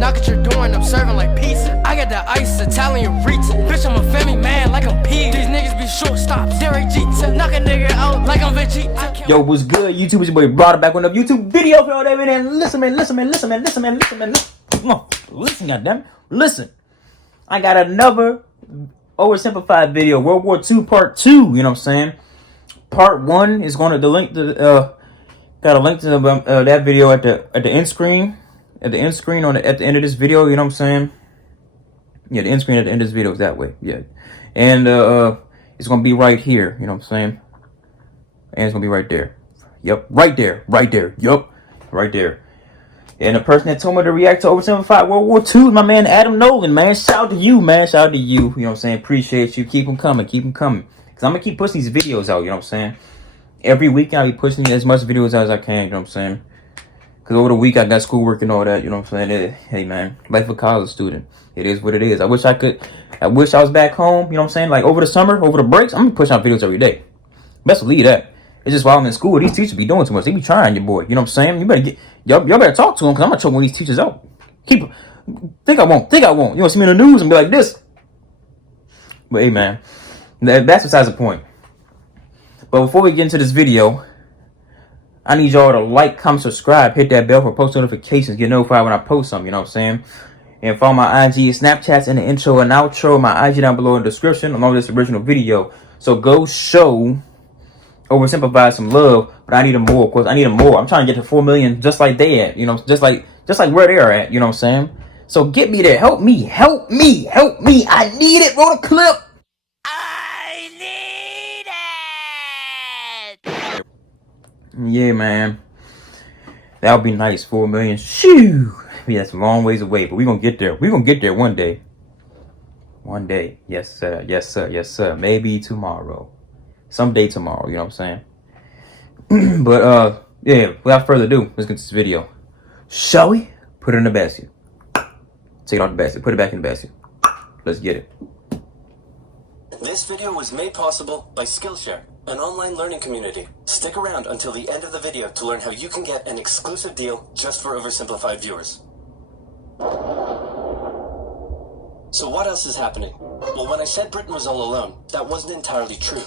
Knock at your door and I'm serving like pizza. I got the ice, Italian reach. Bitch, I'm a family man like I'm P. These niggas be shortstops. Derek Jeter. Knock a nigga out like I'm Vegeta. Yo, what's good, YouTube? It's your boy brought it back on the YouTube video for all that man. Listen, man. Come on, listen, goddamn. Listen. I got another oversimplified video, World War II Part 2. You know what I'm saying? Part 1 is going to got a link to that video at the end screen. At the end screen at the end of this video, you know what I'm saying? Yeah, the end screen at the end of this video is that way. Yeah. And it's gonna be right here, you know what I'm saying? And it's gonna be right there. Yep, right there. Yup, right there. And the person that told me to react to Oversimplified World War II, my man Adam Nolan, man. Shout out to you, man. Shout out to you. You know what I'm saying? Appreciate you. Keep them coming. Because I'm gonna keep pushing these videos out, you know what I'm saying? Every weekend I'll be pushing as much videos out as I can, you know what I'm saying? Because over the week I got schoolwork and all that, you know what I'm saying? Hey, man, life of a college student. It is what it is. I wish I was back home, you know what I'm saying? Like over the summer, over the breaks, I'm gonna push out videos every day. Best believe that. It's just while I'm in school, these teachers be doing too much. They be trying your boy, you know what I'm saying? You better get, y'all better talk to them because I'm gonna choke one of these teachers out. Think I won't. You want to see me in the news and be like this. But hey, man, that's besides the point. But before we get into this video, I need y'all to like, comment, subscribe, hit that bell for post notifications, get notified when I post something, you know what I'm saying? And follow my IG, Snapchats in the intro and outro, my IG down below in the description, along with this original video. So go show Oversimplified some love, but I need them more, of course. I need them more. I'm trying to get to 4 million just like they at, you know, just like where they are at, you know what I'm saying? So get me there. Help me. I need it. Roll the clip. Yeah, man. That would be nice. 4 million. Shoo. Yeah, that's a long ways away, but we're going to get there. We're going to get there one day. One day. Yes, sir. Maybe tomorrow. Someday tomorrow, you know what I'm saying? But, yeah, without further ado, let's get to this video. Shall we? Put it in the basket. Take it out the basket. Put it back in the basket. Let's get it. This video was made possible by Skillshare, an online learning community. Stick around until the end of the video to learn how you can get an exclusive deal just for Oversimplified viewers. So what else is happening? Well, when I said Britain was all alone, that wasn't entirely true.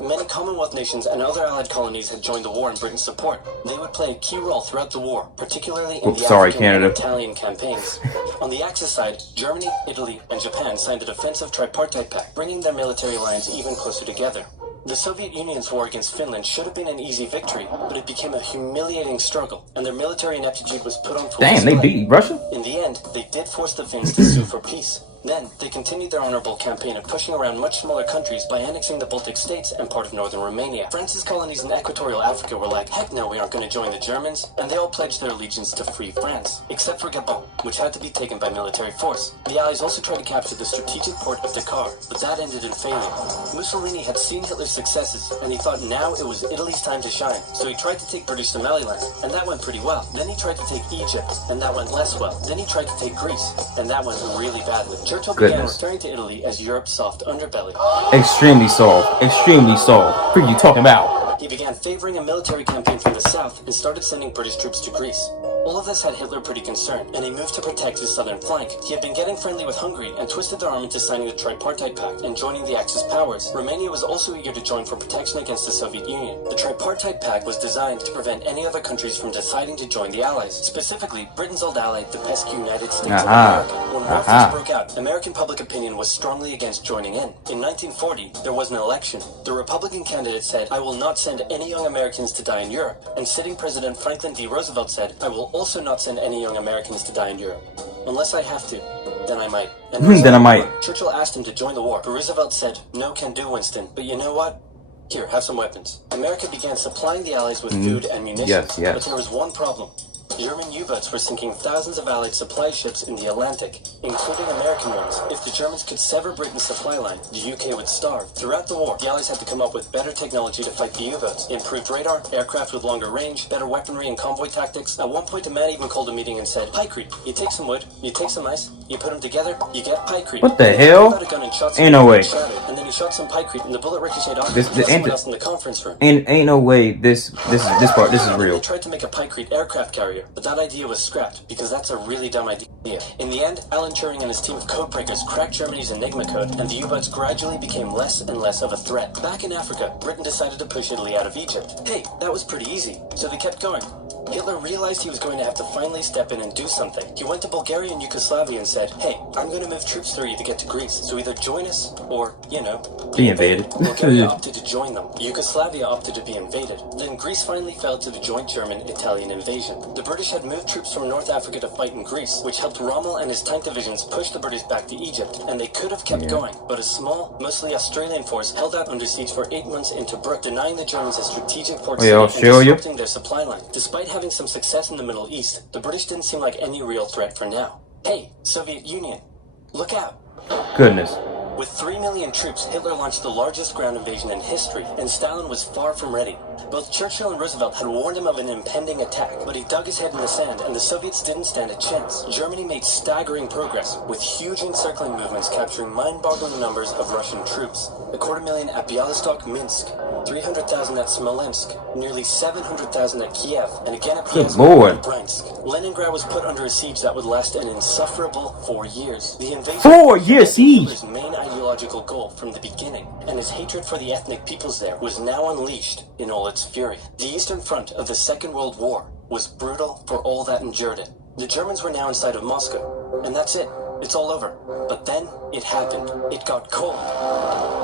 Many Commonwealth nations and other allied colonies had joined the war in Britain's support. They would play a key role throughout the war, particularly in the African and Italian campaigns. On the Axis side, Germany, Italy, and Japan signed a defensive tripartite pact, bringing their military alliance even closer together. The Soviet Union's war against Finland should have been an easy victory, but it became a humiliating struggle, and their military ineptitude was put on full display. Damn, they beat Russia? In the end, they did force the Finns to sue for peace. Then, they continued their honorable campaign of pushing around much smaller countries by annexing the Baltic states and part of northern Romania. France's colonies in equatorial Africa were like, heck no, we aren't going to join the Germans, and they all pledged their allegiance to free France, except for Gabon, which had to be taken by military force. The Allies also tried to capture the strategic port of Dakar, but that ended in failure. Mussolini had seen Hitler's successes, and he thought now it was Italy's time to shine, so he tried to take British Somaliland, and that went pretty well. Then he tried to take Egypt, and that went less well. Then he tried to take Greece, and that went really badly. Churchill began referring to Italy as Europe's soft underbelly. Extremely soft. What are you talking about? He began favoring a military campaign from the south and started sending British troops to Greece. All of this had Hitler pretty concerned, and he moved to protect his southern flank. He had been getting friendly with Hungary and twisted their arm into signing the Tripartite Pact and joining the Axis powers. Romania was also eager to join for protection against the Soviet Union. The Tripartite Pact was designed to prevent any other countries from deciding to join the Allies, specifically Britain's old ally, the pesky United States of America. When war first broke out, American public opinion was strongly against joining in. In 1940, there was an election. The Republican candidate said, "I will not send any young Americans to die in Europe." And sitting President Franklin D. Roosevelt said, "I will also not send any young Americans to die in Europe. Unless I have to, then I might." And then I might. Churchill asked him to join the war, but Roosevelt said, "No can do, Winston. But you know what? Here, have some weapons." America began supplying the Allies with food and munitions, but there was one problem. German U-boats were sinking thousands of Allied supply ships in the Atlantic, including American ones. If the Germans could sever Britain's supply line, the UK would starve. Throughout the war, the Allies had to come up with better technology to fight the U-boats. Improved radar, aircraft with longer range, better weaponry and convoy tactics. At one point, a man even called a meeting and said, "Pykrete, you take some wood, you take some ice, you put them together, you get pykrete." What the hell? Ain't no way. And then he shot some pykrete, and the bullet ricocheted off someone else in the conference room. Ain't no way. This is real. They tried to make a pykrete aircraft carrier, but that idea was scrapped because that's a really dumb idea. In the end, Alan Turing and his team of codebreakers cracked Germany's Enigma code, and the U-boats gradually became less and less of a threat. Back in Africa, Britain decided to push Italy out of Egypt. Hey, that was pretty easy, so they kept going. Hitler realized he was going to have to finally step in and do something. He went to Bulgaria and Yugoslavia and said, hey, I'm going to move troops through you to get to Greece, so either join us or, you know, be invaded. Bulgaria opted to join them. Yugoslavia opted to be invaded. Then Greece finally fell to the joint German-Italian invasion. The British had moved troops from North Africa to fight in Greece, which helped Rommel and his tank divisions push the British back to Egypt, and they could have kept going, but a small, mostly Australian force held out under siege for 8 months in Tobruk, denying the Germans a strategic port city and disrupting their supply line. Despite having some success in the Middle East, the British didn't seem like any real threat for now. Hey, Soviet Union, look out. Goodness. With 3 million troops, Hitler launched the largest ground invasion in history, and Stalin was far from ready. Both Churchill and Roosevelt had warned him of an impending attack, but he dug his head in the sand, and the Soviets didn't stand a chance. Germany made staggering progress, with huge encircling movements capturing mind-boggling numbers of Russian troops. 250,000 at Bialystok, Minsk, 300,000 at Smolensk, nearly 700,000 at Kiev, and again at Piazma and Bryansk. Leningrad was put under a siege that would last an insufferable 4 years. The invasion 4-year siege! Hitler's main ideological goal from the beginning, and his hatred for the ethnic peoples there was now unleashed in all its fury. The Eastern Front of the Second World War was brutal for all that endured it. The Germans were now inside of Moscow, and that's it. It's all over. But then, it happened. It got cold.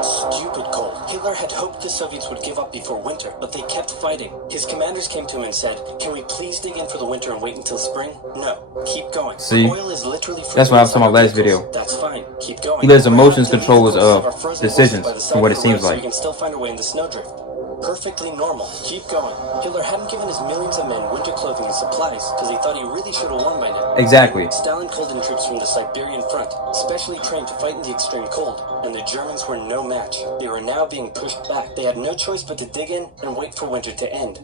Stupid cold. Hitler had hoped the Soviets would give up before winter, but they kept fighting. His commanders came to him and said, can we please dig in for the winter and wait until spring? No. Keep going. See? Oil is literally that's what I was talking about last video. That's fine. Keep going. He lets emotions control his decisions from what it seems like. So we can still find our way in the snowdrift. Perfectly normal. Keep going. Hitler hadn't given his millions of men winter clothing and supplies because he thought he really should have won by now. Exactly. Stalin called in troops from the Siberian front, specially trained to fight in the extreme cold, and the Germans were no match. They were now being pushed back. They had no choice but to dig in and wait for winter to end.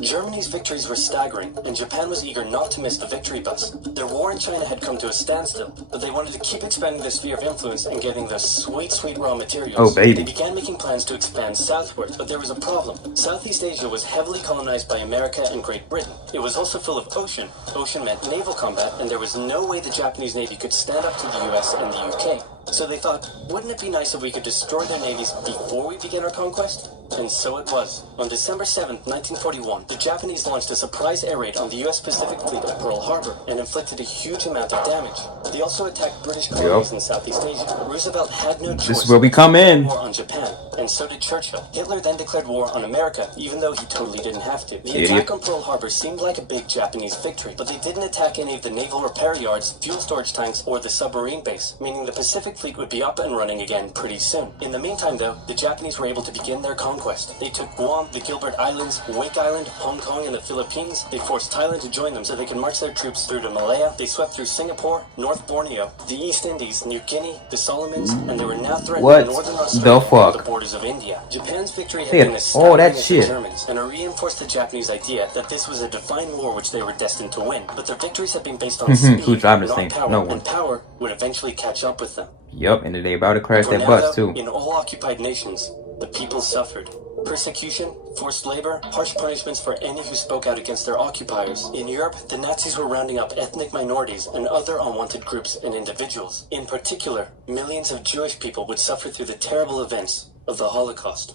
Germany's victories were staggering, and Japan was eager not to miss the victory bus. Their war in China had come to a standstill, but they wanted to keep expanding their sphere of influence and getting the sweet, sweet raw materials. Oh, baby. They began making plans to expand southward, but there was a problem. Southeast Asia was heavily colonized by America and Great Britain. It was also full of ocean. Ocean meant naval combat, and there was no way the Japanese Navy could stand up to the US and the UK. So they thought, wouldn't it be nice if we could destroy their navies before we begin our conquest? And so it was. On December 7th, 1941, the Japanese launched a surprise air raid on the US Pacific Fleet at Pearl Harbor and inflicted a huge amount of damage. They also attacked British colonies in Southeast Asia. Roosevelt had no choice. This is where we come in. War on Japan, and so did Churchill. Hitler then declared war on America, even though he totally didn't have to. The attack on Pearl Harbor seemed like a big Japanese victory, but they didn't attack any of the naval repair yards, fuel storage tanks, or the submarine base, meaning the Pacific Fleet would be up and running again pretty soon. In the meantime, though, the Japanese were able to begin their conquest. They took Guam, the Gilbert Islands, Wake Island, Hong Kong, and the Philippines. They forced Thailand to join them so they could march their troops through to Malaya. They swept through Singapore, North Borneo, the East Indies, New Guinea, the Solomons, and they were now threatening northern Australia and the borders of India. Japan's victory had been astounding to the Germans, and it reinforced the Japanese idea that this was a divine war which they were destined to win. But their victories had been based on speed, not power, and power would eventually catch up with them. Yup, and they about to crash that bus too. In all occupied nations, the people suffered. Persecution, forced labor, harsh punishments for any who spoke out against their occupiers. In Europe, the Nazis were rounding up ethnic minorities and other unwanted groups and individuals. In particular, millions of Jewish people would suffer through the terrible events of the Holocaust.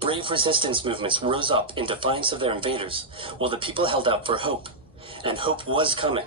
Brave resistance movements rose up in defiance of their invaders, while the people held out for hope. And hope was coming.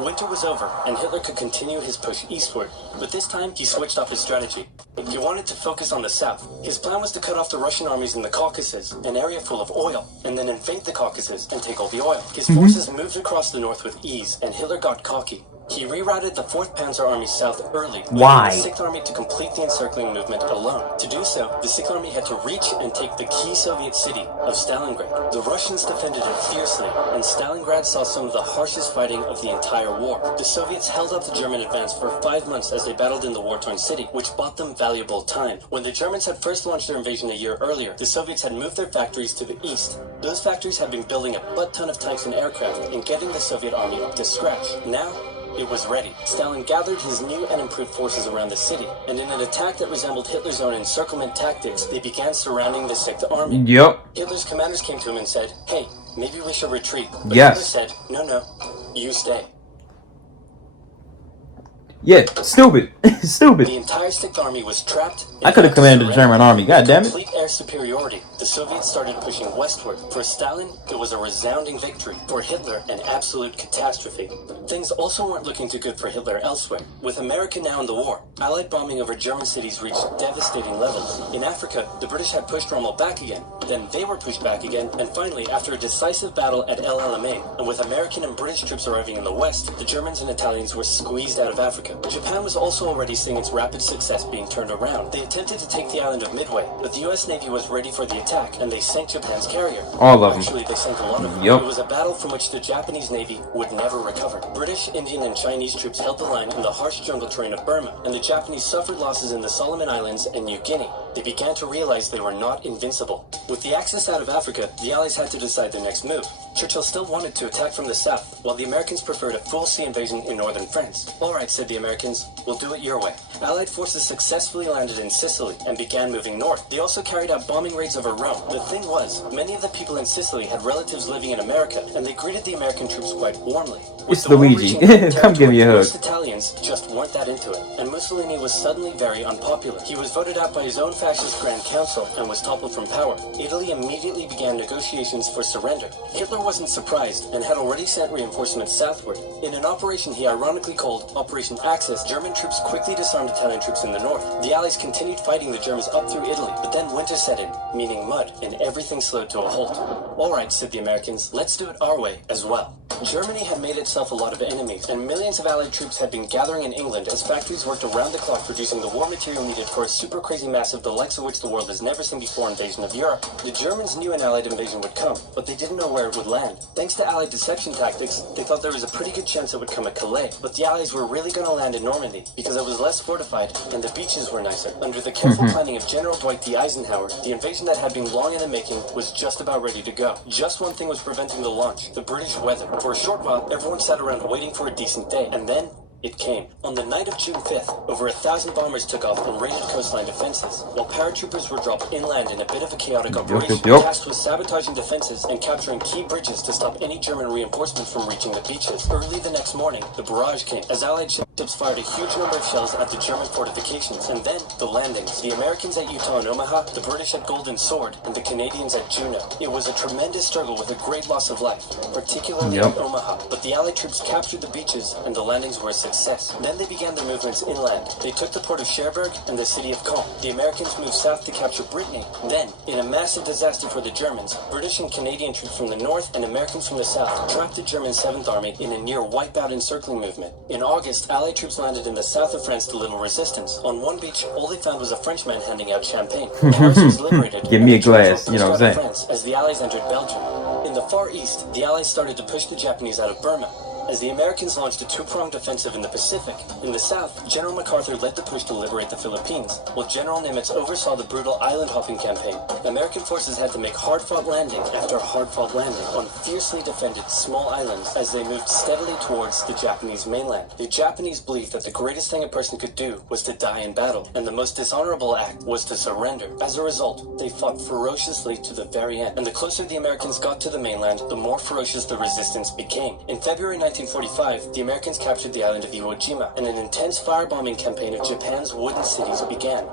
Winter was over, and Hitler could continue his push eastward, but this time he switched up his strategy. He wanted to focus on the south. His plan was to cut off the Russian armies in the Caucasus, an area full of oil, and then invade the Caucasus and take all the oil. His forces moved across the north with ease, and Hitler got cocky. He rerouted the 4th Panzer Army south early, leaving the 6th Army to complete the encircling movement alone. To do so, the 6th Army had to reach and take the key Soviet city of Stalingrad. The Russians defended it fiercely, and Stalingrad saw some of the harshest fighting of the entire war. The Soviets held up the German advance for 5 months as they battled in the war-torn city, which bought them valuable time. When the Germans had first launched their invasion a year earlier, the Soviets had moved their factories to the east. Those factories had been building a butt-ton of tanks and aircraft and getting the Soviet army up to scratch. Now, it was ready. Stalin gathered his new and improved forces around the city, and in an attack that resembled Hitler's own encirclement tactics, they began surrounding the 6th Army. Yep. Hitler's commanders came to him and said, hey, maybe we should retreat. But Yes. Hitler said, no, you stay. Yeah, stupid. Stupid. The entire Sixth Army was trapped. I could have commanded the German army. God damn it. Complete air superiority. The Soviets started pushing westward. For Stalin, it was a resounding victory. For Hitler, an absolute catastrophe. Things also weren't looking too good for Hitler elsewhere. With America now in the war, Allied bombing over German cities reached devastating levels. In Africa, the British had pushed Rommel back again. Then they were pushed back again. And finally, after a decisive battle at El Alamein, and with American and British troops arriving in the west, the Germans and Italians were squeezed out of Africa. Japan was also already seeing its rapid success being turned around. They attempted to take the island of Midway, but the US Navy was ready for the attack, and they sank Japan's carrier. All of them. Actually, they sank a lot of them. Yep. It was a battle from which the Japanese Navy would never recover. British, Indian, and Chinese troops held the line in the harsh jungle terrain of Burma, and the Japanese suffered losses in the Solomon Islands and New Guinea. They began to realize they were not invincible. With the Axis out of Africa, the Allies had to decide their next move. Churchill still wanted to attack from the south, while the Americans preferred a full sea invasion in northern France. All right, said the Americans, we'll do it your way. Allied forces successfully landed in Sicily and began moving north. They also carried out bombing raids over Rome. The thing was, many of the people in Sicily had relatives living in America, and they greeted the American troops quite warmly. It's Luigi. Come give me a hug. Most Italians just weren't that into it, and Mussolini was suddenly very unpopular. He was voted out by his own fascist Grand Council and was toppled from power. Italy immediately began negotiations for surrender. Hitler wasn't surprised and had already sent reinforcements southward. In an operation he ironically called Operation Axis, German troops quickly disarmed Italian troops in the north. The Allies continued fighting the Germans up through Italy, but then winter set in, meaning mud, and everything slowed to a halt. All right, said the Americans, let's do it our way as well. Germany had made itself a lot of enemies, and millions of Allied troops had been gathering in England as factories worked around the clock producing the war material needed for a super crazy massive, the likes of which the world has never seen before, invasion of Europe. The Germans knew an Allied invasion would come, but they didn't know where it would land. Thanks to Allied deception tactics, they thought there was a pretty good chance it would come at Calais, but the Allies were really going to land in Normandy because it was less fortified and the beaches were nicer. Under the careful planning of General Dwight D. Eisenhower, the invasion that had been long in the making was just about ready to go. Just one thing was preventing the launch: the British weather. For a short while, everyone sat around waiting for a decent day, and then it came. On the night of June 5th, over 1,000 bombers took off and raided coastline defenses, while paratroopers were dropped inland in a bit of a chaotic operation, tasked with sabotaging defenses and capturing key bridges to stop any German reinforcements from reaching the beaches. Early the next morning, the barrage came, as Allied ships fired a huge number of shells at the German fortifications, and then the landings. The Americans at Utah and Omaha, the British at Golden Sword, and the Canadians at Juneau. It was a tremendous struggle with a great loss of life, particularly at Omaha, but the Allied troops captured the beaches and the landings were a success. Then they began their movements inland. They took the port of Cherbourg and the city of Caen. The Americans moved south to capture Brittany. Then, in a massive disaster for the Germans, British and Canadian troops from the north and Americans from the south trapped the German 7th Army in a near wipeout encircling movement. In August, Allied troops landed in the south of France to little resistance. On one beach, all they found was a Frenchman handing out champagne. Paris was liberated. Give me a glass, you know what I'm saying? France as the Allies entered Belgium. In the Far East, the Allies started to push the Japanese out of Burma, as the Americans launched a two-pronged offensive in the Pacific. In the south, General MacArthur led the push to liberate the Philippines, while General Nimitz oversaw the brutal island-hopping campaign. American forces had to make hard-fought landing after hard-fought landing on fiercely defended small islands as they moved steadily towards the Japanese mainland. The Japanese believed that the greatest thing a person could do was to die in battle, and the most dishonorable act was to surrender. As a result, they fought ferociously to the very end, and the closer the Americans got to the mainland, the more ferocious the resistance became. In February 1945, the Americans captured the island of Iwo Jima, and an intense firebombing campaign of Japan's wooden cities began.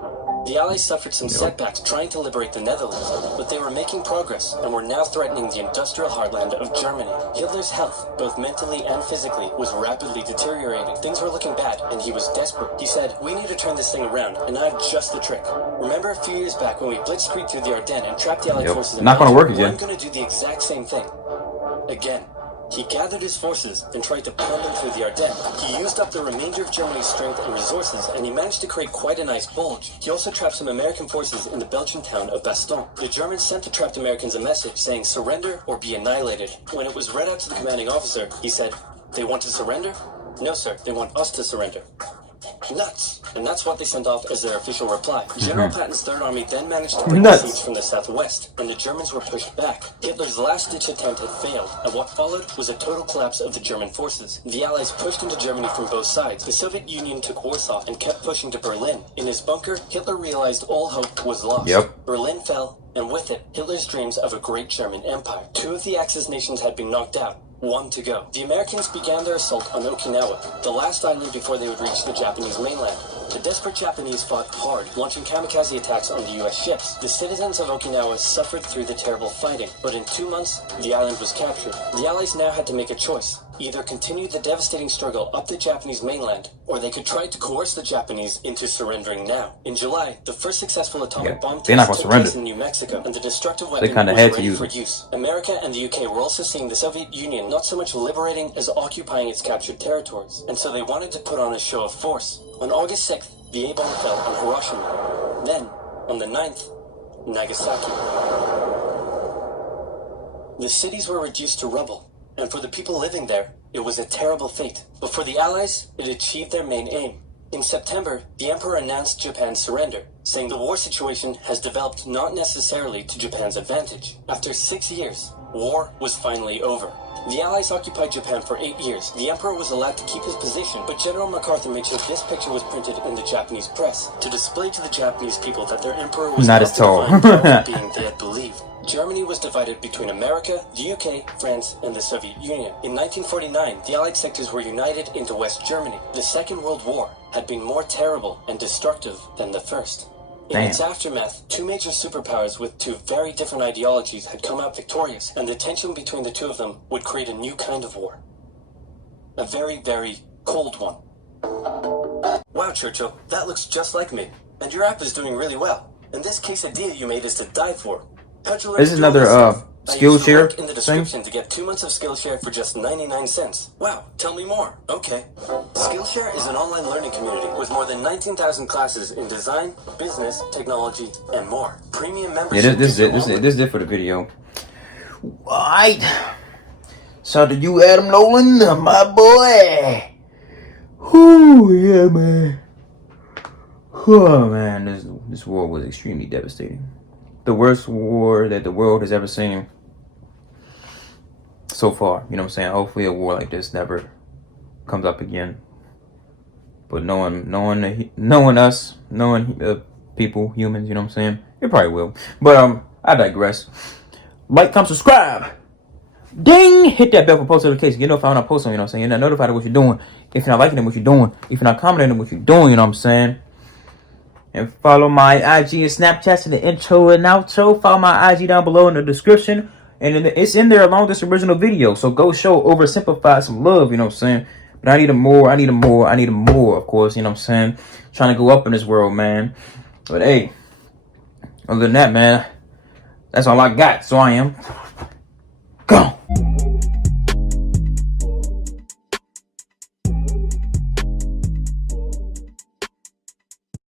The Allies suffered some setbacks trying to liberate the Netherlands, but they were making progress and were now threatening the industrial heartland of Germany. Hitler's health, both mentally and physically, was rapidly deteriorating. Things were looking bad, and he was desperate. He said, "We need to turn this thing around, and I have just the trick." Remember a few years back when we blitzkrieged through the Ardennes and trapped the Allied forces in Not gonna work Belgium? again. I'm going to do the exact same thing. Again. He gathered his forces and tried to pull them through the Ardennes. He used up the remainder of Germany's strength and resources, and he managed to create quite a nice bulge. He also trapped some American forces in the Belgian town of Bastogne. The Germans sent the trapped Americans a message saying, "Surrender or be annihilated." When it was read out to the commanding officer, he said, "They want to surrender? No, sir, they want us to surrender." Nuts! And that's what they sent off as their official reply. General Patton's Third Army then managed to break the siege from the southwest, and the Germans were pushed back. Hitler's last-ditch attempt had failed, and what followed was a total collapse of the German forces. The Allies pushed into Germany from both sides. The Soviet Union took Warsaw and kept pushing to Berlin. In his bunker, Hitler realized all hope was lost. Berlin fell, and with it, Hitler's dreams of a great German empire. 2 of the Axis nations had been knocked out. 1 to go. The Americans began their assault on Okinawa, the last island before they would reach the Japanese mainland. The desperate Japanese fought hard, launching kamikaze attacks on the US ships. The citizens of Okinawa suffered through the terrible fighting, but in 2 months, the island was captured. The Allies now had to make a choice. Either continue the devastating struggle up the Japanese mainland, or they could try to coerce the Japanese into surrendering now. In July, the first successful atomic bomb they're not test gonna took place surrender. in New Mexico, and the destructive weapon kinda was had to ready use for it. use. America and the UK were also seeing the Soviet Union not so much liberating as occupying its captured territories, and so they wanted to put on a show of force. On August 6th, the A-bomb fell on Hiroshima. Then, on the 9th, Nagasaki. The cities were reduced to rubble, and for the people living there, it was a terrible fate. But for the Allies, it achieved their main aim. In September, the Emperor announced Japan's surrender, saying the war situation has developed not necessarily to Japan's advantage. After 6 years, war was finally over. The Allies occupied Japan for 8 years. The Emperor was allowed to keep his position, but General MacArthur made sure this picture was printed in the Japanese press to display to the Japanese people that their Emperor was Not as tall. the divine being they had believed. Germany was divided between America, the UK, France, and the Soviet Union. In 1949, the Allied sectors were united into West Germany. The Second World War had been more terrible and destructive than the first. In its aftermath, 2 major superpowers with 2 very different ideologies had come out victorious, and the tension between the 2 of them would create a new kind of war. A very, very cold one. Wow, Churchill, that looks just like me. And your app is doing really well. And this quesadilla you made is to die for. How'd you learn This to is do all another this stuff? I Skillshare used the link in the thing. description to get 2 months of Skillshare for just 99 cents. Wow, tell me more. Okay. Skillshare is an online learning community with more than 19,000 classes in design, business, technology, and more. Premium membership. Yeah, this is it for the video. Alright. So to you, Adam Nolan, my boy. Whoo, yeah, man. Oh man, this war was extremely devastating. The worst war that the world has ever seen so far. You know what I'm saying? Hopefully a war like this never comes up again. But knowing us, knowing people, humans, you know what I'm saying? It probably will. But I digress. Like, comment, subscribe. Ding! Hit that bell for post notifications. Get notified when I post on, you know what I'm saying? You're not notified of what you're doing. If you're not liking it, what you're doing. If you're not commenting on what you're doing, you know what I'm saying? And follow my IG and Snapchat in the intro and outro. Follow my IG down below in the description. And it's in there along this original video. So go show OverSimplified some love, you know what I'm saying? But I need a more, of course, you know what I'm saying? Trying to go up in this world, man. But hey, other than that, man, that's all I got. So I am.